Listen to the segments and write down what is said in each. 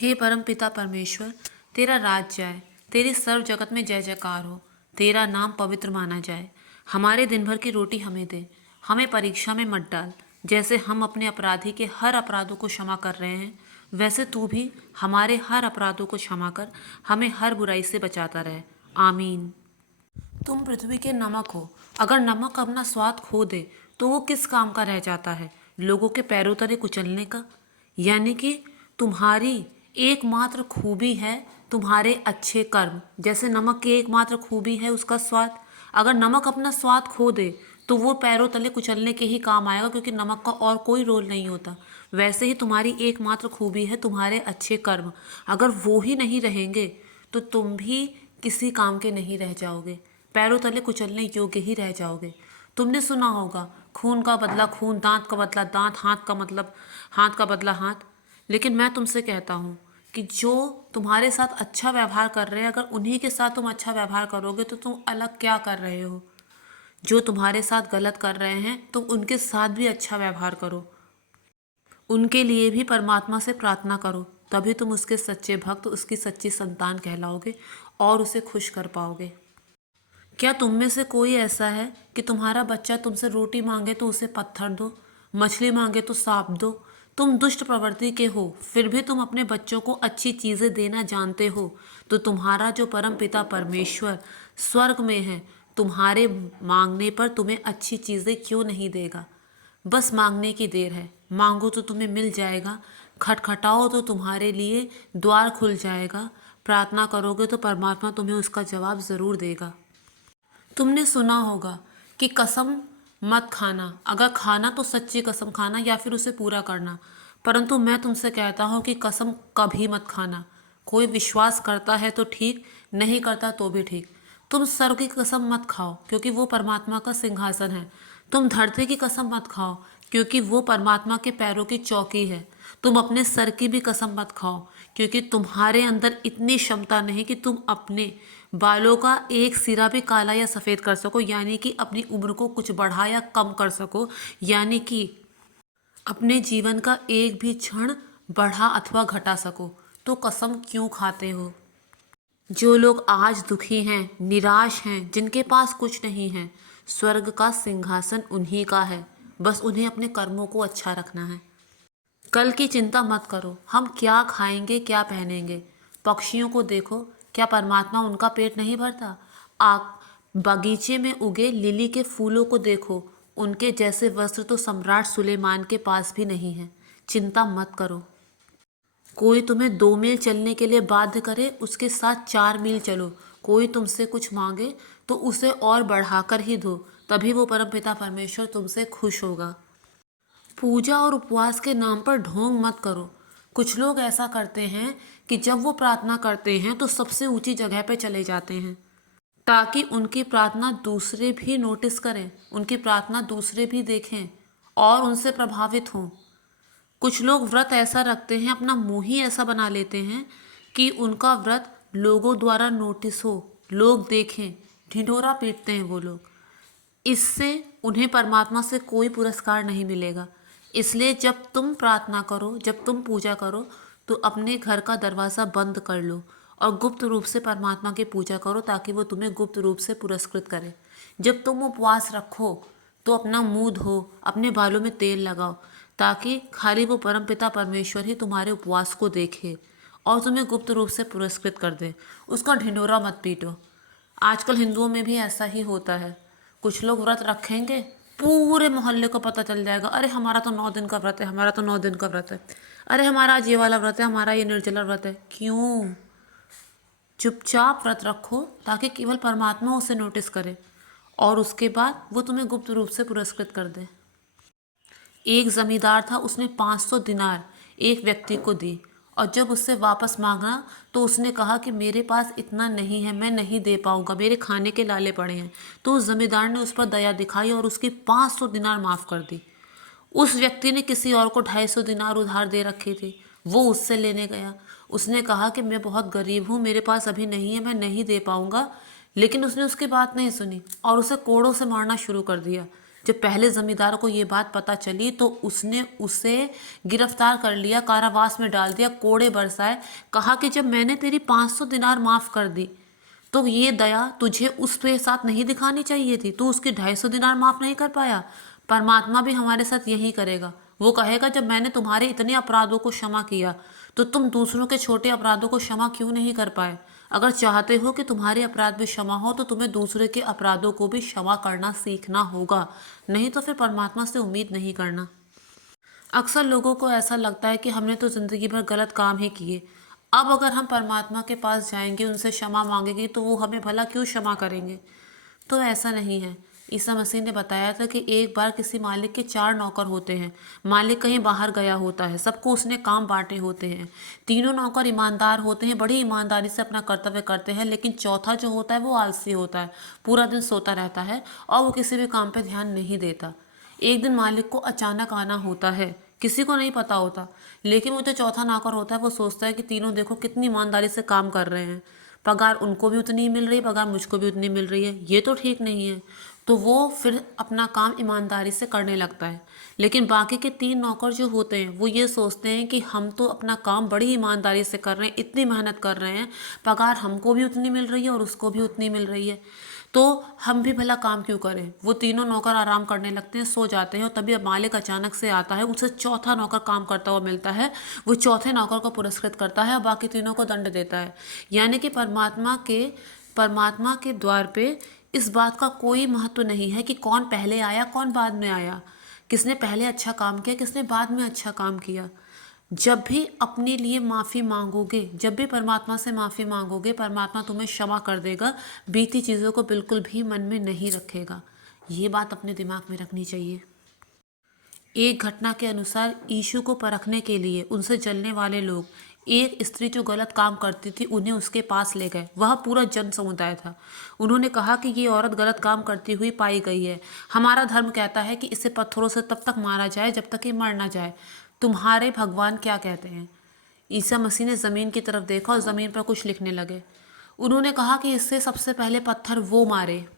हे परम पिता परमेश्वर, तेरा राज जाए, तेरी सर्व जगत में जय जयकार हो, तेरा नाम पवित्र माना जाए। हमारे दिन भर की रोटी हमें दे, हमें परीक्षा में मत डाल। जैसे हम अपने अपराधी के हर अपराधों को क्षमा कर रहे हैं, वैसे तू भी हमारे हर अपराधों को क्षमा कर, हमें हर बुराई से बचाता रहे। आमीन। तुम पृथ्वी के नमक हो। अगर नमक अपना स्वाद खो दे तो वो किस काम का रह जाता है? लोगों के पैरों तले कुचलने का। यानी कि तुम्हारी एकमात्र खूबी है तुम्हारे अच्छे कर्म। जैसे नमक की एकमात्र खूबी है उसका स्वाद। अगर नमक अपना स्वाद खो दे तो वो पैरों तले कुचलने के ही काम आएगा, क्योंकि नमक का और कोई रोल नहीं होता। वैसे ही तुम्हारी एकमात्र खूबी है तुम्हारे अच्छे कर्म। अगर वो ही नहीं रहेंगे तो तुम भी किसी काम के नहीं रह जाओगे, पैरों तले कुचलने योग्य ही रह जाओगे। तुमने सुना होगा, खून का बदला खून, दांत का बदला दांत, हाथ का मतलब हाथ का बदला हाथ। लेकिन मैं तुमसे कहता हूँ कि जो तुम्हारे साथ अच्छा व्यवहार कर रहे हैं, अगर उन्हीं के साथ तुम अच्छा व्यवहार करोगे तो तुम अलग क्या कर रहे हो। जो तुम्हारे साथ गलत कर रहे हैं तुम उनके साथ भी अच्छा व्यवहार करो, उनके लिए भी परमात्मा से प्रार्थना करो। तभी तुम उसके सच्चे भक्त, उसकी सच्ची संतान कहलाओगे और उसे खुश कर पाओगे। क्या तुम में से कोई ऐसा है कि तुम्हारा बच्चा तुमसे रोटी मांगे तो उसे पत्थर दो, मछली मांगे तो सांप दो? तुम दुष्ट प्रवृत्ति के हो, फिर भी तुम अपने बच्चों को अच्छी चीज़ें देना जानते हो, तो तुम्हारा जो परम पिता परमेश्वर स्वर्ग में है, तुम्हारे मांगने पर तुम्हें अच्छी चीज़ें क्यों नहीं देगा? बस मांगने की देर है। मांगो तो तुम्हें मिल जाएगा, खटखटाओ तो तुम्हारे लिए द्वार खुल जाएगा, प्रार्थना करोगे तो परमात्मा तुम्हें उसका जवाब ज़रूर देगा। तुमने सुना होगा कि कसम मत खाना, अगर खाना तो सच्ची कसम खाना या फिर उसे पूरा करना। परंतु मैं तुमसे कहता हूँ कि कसम कभी मत खाना। कोई विश्वास करता है तो ठीक, नहीं करता तो भी ठीक। तुम स्वर्ग की कसम मत खाओ, क्योंकि वो परमात्मा का सिंहासन है। तुम धरती की कसम मत खाओ, क्योंकि वो परमात्मा के पैरों की चौकी है। तुम अपने सर की भी कसम मत खाओ, क्योंकि तुम्हारे अंदर इतनी क्षमता नहीं कि तुम अपने बालों का एक सिरा भी काला या सफ़ेद कर सको, यानी कि अपनी उम्र को कुछ बढ़ा या कम कर सको, यानी कि अपने जीवन का एक भी क्षण बढ़ा अथवा घटा सको। तो कसम क्यों खाते हो? जो लोग आज दुखी हैं, निराश हैं, जिनके पास कुछ नहीं है, स्वर्ग का सिंहासन उन्हीं का है। बस उन्हें अपने कर्मों को अच्छा रखना है। कल की चिंता मत करो, हम क्या खाएंगे क्या पहनेंगे। पक्षियों को देखो, क्या परमात्मा उनका पेट नहीं भरता? आग बगीचे में उगे लिली के फूलों को देखो, उनके जैसे वस्त्र तो सम्राट सुलेमान के पास भी नहीं है। चिंता मत करो। कोई तुम्हें 2 मील चलने के लिए बाध्य करे, उसके साथ 4 मील चलो। कोई तुमसे कुछ मांगे तो उसे और बढ़ाकर ही दो, तभी वो परमपिता परमेश्वर तुमसे खुश होगा। पूजा और उपवास के नाम पर ढोंग मत करो। कुछ लोग ऐसा करते हैं कि जब वो प्रार्थना करते हैं तो सबसे ऊंची जगह पे चले जाते हैं, ताकि उनकी प्रार्थना दूसरे भी नोटिस करें, उनकी प्रार्थना दूसरे भी देखें और उनसे प्रभावित हों। कुछ लोग व्रत ऐसा रखते हैं, अपना मुंह ही ऐसा बना लेते हैं कि उनका व्रत लोगों द्वारा नोटिस हो, लोग देखें। ढिंढोरा पीटते हैं वो लोग। इससे उन्हें परमात्मा से कोई पुरस्कार नहीं मिलेगा। इसलिए जब तुम प्रार्थना करो, जब तुम पूजा करो, तो अपने घर का दरवाज़ा बंद कर लो और गुप्त रूप से परमात्मा की पूजा करो, ताकि वो तुम्हें गुप्त रूप से पुरस्कृत करे। जब तुम उपवास रखो तो अपना मुंह धो, अपने बालों में तेल लगाओ, ताकि खाली वो परमपिता परमेश्वर ही तुम्हारे उपवास को देखे और तुम्हें गुप्त रूप से पुरस्कृत कर दे। उसका ढिंढोरा मत पीटो। आजकल हिंदुओं में भी ऐसा ही होता है। कुछ लोग व्रत रखेंगे, पूरे मोहल्ले को पता चल जाएगा, अरे हमारा तो 9 दिन का व्रत है, हमारा तो 9 दिन का व्रत है, अरे हमारा आज ये वाला व्रत है, हमारा ये निर्जला व्रत है। क्यों? चुपचाप व्रत रखो, ताकि केवल परमात्मा उसे नोटिस करे और उसके बाद वो तुम्हें गुप्त रूप से पुरस्कृत कर दे। एक जमींदार था, उसने 500 दिनार एक व्यक्ति को दी, और जब उससे वापस मांगा तो उसने कहा कि मेरे पास इतना नहीं है, मैं नहीं दे पाऊंगा, मेरे खाने के लाले पड़े हैं। तो उस जमींदार ने उस पर दया दिखाई और उसकी 500 दिनार माफ़ कर दी। उस व्यक्ति ने किसी और को 250 दिनार उधार दे रखे थे, वो उससे लेने गया। उसने कहा कि मैं बहुत गरीब हूँ, मेरे पास अभी नहीं है, मैं नहीं दे पाऊंगा। लेकिन उसने उसकी बात नहीं सुनी और उसे कोड़ों से मारना शुरू कर दिया। जब पहले जमींदार को ये बात पता चली तो उसने उसे गिरफ्तार कर लिया, कारावास में डाल दिया, कोड़े बरसाए। कहा कि जब मैंने तेरी 500 दिनार माफ कर दी तो ये दया तुझे उसके साथ नहीं दिखानी चाहिए थी, तू उसकी 250 दिनार माफ नहीं कर पाया। परमात्मा भी हमारे साथ यही करेगा। वो कहेगा जब मैंने तुम्हारे इतने अपराधों को क्षमा किया तो तुम दूसरों के छोटे अपराधों को क्षमा क्यों नहीं कर पाए। अगर चाहते हो कि तुम्हारे अपराध भी क्षमा हो तो तुम्हें दूसरे के अपराधों को भी क्षमा करना सीखना होगा, नहीं तो फिर परमात्मा से उम्मीद नहीं करना। अक्सर लोगों को ऐसा लगता है कि हमने तो ज़िंदगी भर गलत काम ही किए, अब अगर हम परमात्मा के पास जाएंगे, उनसे क्षमा मांगेंगे तो वो हमें भला क्यों क्षमा करेंगे। तो ऐसा नहीं है। ईसा मसीह ने बताया था कि एक बार किसी मालिक के 4 नौकर होते हैं। मालिक कहीं बाहर गया होता है, सबको उसने काम बांटे होते हैं। तीनों नौकर ईमानदार होते हैं, बड़ी ईमानदारी से अपना कर्तव्य करते हैं, लेकिन चौथा जो होता है वो आलसी होता है, पूरा दिन सोता रहता है और वो किसी भी काम पे ध्यान नहीं देता। एक दिन मालिक को अचानक आना होता है, किसी को नहीं पता होता, लेकिन वो जो चौथा नौकर होता है वो सोचता है कि तीनों देखो कितनी ईमानदारी से काम कर रहे हैं, पगार उनको भी उतनी ही मिल रही है, पगार मुझको भी उतनी मिल रही है, ये तो ठीक नहीं है। तो वो फिर अपना काम ईमानदारी से करने लगता है। लेकिन बाकी के 3 नौकर जो होते हैं वो ये सोचते हैं कि हम तो अपना काम बड़ी ईमानदारी से कर रहे हैं, इतनी मेहनत कर रहे हैं, पगार हमको भी उतनी मिल रही है और उसको भी उतनी मिल रही है, तो हम भी भला काम क्यों करें। वो तीनों नौकर आराम करने लगते हैं, सो जाते हैं और तभी अब मालिक अचानक से आता है, उसे चौथा नौकर काम करता हुआ मिलता है। वो चौथे नौकर को पुरस्कृत करता है और बाकी तीनों को दंड देता है। यानी कि परमात्मा के द्वार पे इस बात का कोई महत्व नहीं है कि कौन पहले आया कौन बाद में आया, किसने पहले अच्छा काम किया किसने बाद में अच्छा काम किया। जब भी अपने लिए माफ़ी मांगोगे, जब भी परमात्मा से माफ़ी मांगोगे, परमात्मा तुम्हें क्षमा कर देगा, बीती चीज़ों को बिल्कुल भी मन में नहीं रखेगा। ये बात अपने दिमाग में रखनी चाहिए। एक घटना के अनुसार यीशु को परखने के लिए उनसे जलने वाले लोग एक स्त्री जो गलत काम करती थी उन्हें उसके पास ले गए। वह पूरा जन समुदाय था। उन्होंने कहा कि ये औरत गलत काम करती हुई पाई गई है। हमारा धर्म कहता है कि इसे पत्थरों से तब तक मारा जाए जब तक ये मर ना जाए। तुम्हारे भगवान क्या कहते हैं। ईसा मसीह ने ज़मीन की तरफ देखा और ज़मीन पर कुछ लिखने लगे। उन्होंने कहा कि इससे सबसे पहले पत्थर वो मारे।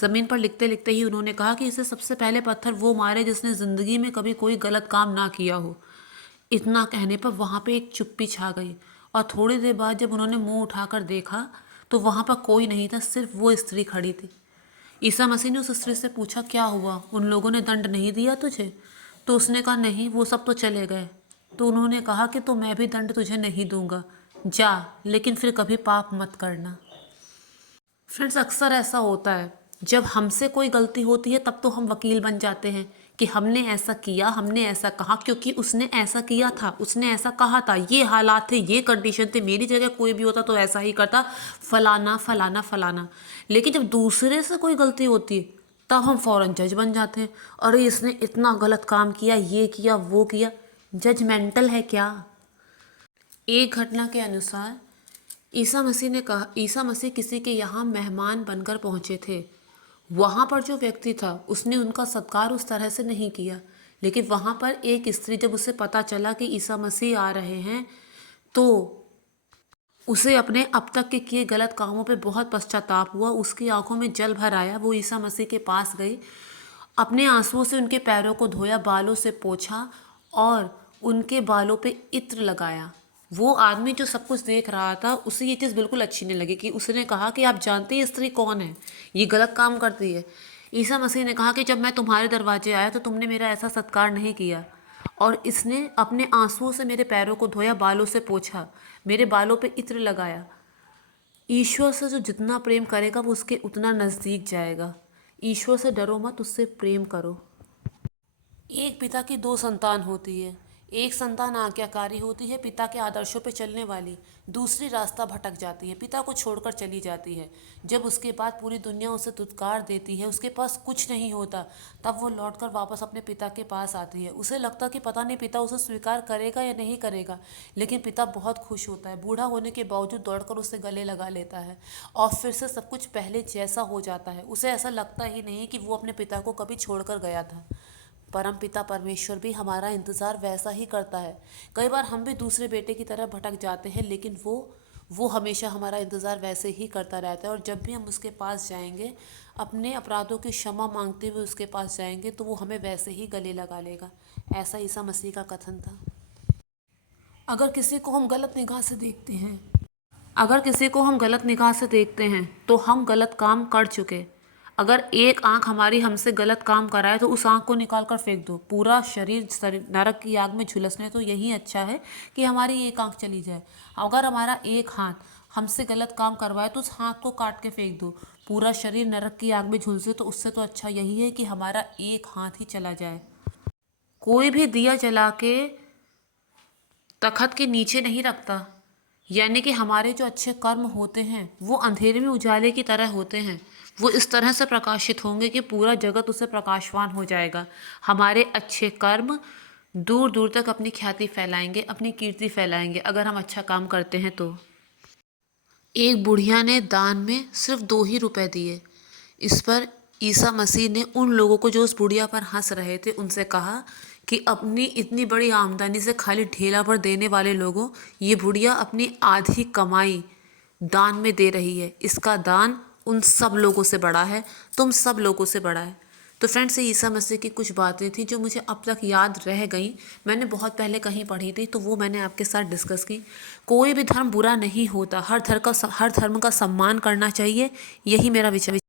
ज़मीन पर लिखते लिखते ही उन्होंने कहा कि इसे सबसे पहले पत्थर वो मारे जिसने ज़िंदगी में कभी कोई गलत काम ना किया हो। इतना कहने पर वहाँ पे एक चुप्पी छा गई और थोड़ी देर बाद जब उन्होंने मुंह उठाकर देखा तो वहाँ पर कोई नहीं था, सिर्फ वो स्त्री खड़ी थी। ईसा मसीह ने उस स्त्री से पूछा, क्या हुआ, उन लोगों ने दंड नहीं दिया तुझे। तो उसने कहा, नहीं, वो सब तो चले गए। तो उन्होंने कहा कि तो मैं भी दंड तुझे नहीं दूंगा, जा, लेकिन फिर कभी पाप मत करना। फ्रेंड्स, अक्सर ऐसा होता है जब हमसे कोई गलती होती है तब तो हम वकील बन जाते हैं कि हमने ऐसा किया, हमने ऐसा कहा, क्योंकि उसने ऐसा किया था, उसने ऐसा कहा था, ये हालात थे, ये कंडीशन थे, मेरी जगह कोई भी होता तो ऐसा ही करता, फलाना फलाना फलाना। लेकिन जब दूसरे से कोई गलती होती है तब हम फौरन जज बन जाते हैं, अरे इसने इतना गलत काम किया, ये किया वो किया। जजमेंटल है क्या। एक घटना के अनुसार ईसा मसीह किसी के यहाँ मेहमान बनकर पहुँचे थे। वहाँ पर जो व्यक्ति था उसने उनका सत्कार उस तरह से नहीं किया, लेकिन वहाँ पर एक स्त्री, जब उसे पता चला कि ईसा मसीह आ रहे हैं तो उसे अपने अब तक के किए गलत कामों पे बहुत पश्चाताप हुआ, उसकी आंखों में जल भर आया। वो ईसा मसीह के पास गई, अपने आंसुओं से उनके पैरों को धोया, बालों से पोंछा और उनके बालों पे इत्र लगाया। वो आदमी जो सब कुछ देख रहा था उसे ये चीज़ बिल्कुल अच्छी नहीं लगी कि उसने कहा कि आप जानते हैं ये स्त्री कौन है, ये गलत काम करती है। ईसा मसीह ने कहा कि जब मैं तुम्हारे दरवाजे आया तो तुमने मेरा ऐसा सत्कार नहीं किया, और इसने अपने आंसुओं से मेरे पैरों को धोया, बालों से पोंछा, मेरे बालों पे इत्र लगाया। ईश्वर से जो जितना प्रेम करेगा वो उसके उतना नज़दीक जाएगा। ईश्वर से डरो मत, उससे प्रेम करो। एक पिता की 2 संतान होती है। एक संतान आज्ञाकारी होती है, पिता के आदर्शों पर चलने वाली। दूसरी रास्ता भटक जाती है, पिता को छोड़कर चली जाती है। जब उसके बाद पूरी दुनिया उसे धुतकार देती है, उसके पास कुछ नहीं होता, तब वो लौटकर वापस अपने पिता के पास आती है। उसे लगता कि पता नहीं पिता उसे स्वीकार करेगा या नहीं करेगा, लेकिन पिता बहुत खुश होता है। बूढ़ा होने के बावजूद दौड़कर उसे गले लगा लेता है और फिर से सब कुछ पहले जैसा हो जाता है। उसे ऐसा लगता ही नहीं कि वो अपने पिता को कभी छोड़कर गया था। परम पिता परमेश्वर भी हमारा इंतज़ार वैसा ही करता है। कई बार हम भी दूसरे बेटे की तरह भटक जाते हैं, लेकिन वो वो हमेशा हमारा इंतज़ार वैसे ही करता रहता है, और जब भी हम उसके पास जाएंगे, अपने अपराधों की क्षमा मांगते हुए उसके पास जाएंगे, तो वो हमें वैसे ही गले लगा लेगा। ऐसा ईसा मसीह का कथन था। अगर किसी को हम गलत निगाह से देखते हैं अगर किसी को हम गलत निगाह से देखते हैं तो हम गलत काम कर चुके। अगर एक आंख हमारी हमसे गलत काम कराए तो उस आंख को निकाल कर फेंक दो। पूरा शरीर नरक की आग में झुलसने तो यही अच्छा है कि हमारी एक आंख चली जाए। अगर हमारा एक हाथ हमसे गलत काम करवाए तो उस हाथ को काट के फेंक दो। पूरा शरीर नरक की आग में झुलसे तो उससे तो अच्छा यही है कि हमारा एक हाथ ही चला जाए। कोई भी दिया जला के तखत के नीचे नहीं रखता, यानी कि हमारे जो अच्छे कर्म होते हैं वो अंधेरे में उजाले की तरह होते हैं। वो इस तरह से प्रकाशित होंगे कि पूरा जगत उससे प्रकाशवान हो जाएगा। हमारे अच्छे कर्म दूर दूर तक अपनी ख्याति फैलाएंगे, अपनी कीर्ति फैलाएंगे, अगर हम अच्छा काम करते हैं तो। एक बुढ़िया ने दान में सिर्फ 2 ही रुपए दिए। इस पर ईसा मसीह ने उन लोगों को जो उस बुढ़िया पर हंस रहे थे उनसे कहा कि अपनी इतनी बड़ी आमदनी से खाली ढेला पर देने वाले लोगों, ये बुढ़िया अपनी आधी कमाई दान में दे रही है। इसका दान उन सब लोगों से बड़ा है, तुम सब लोगों से बड़ा है। तो फ्रेंड्स, ये ईसा मसीह की कुछ बातें थी जो मुझे अब तक याद रह गई। मैंने बहुत पहले कहीं पढ़ी थी तो वो मैंने आपके साथ डिस्कस की। कोई भी धर्म बुरा नहीं होता, हर धर्म का सम्मान करना चाहिए, यही मेरा विचार।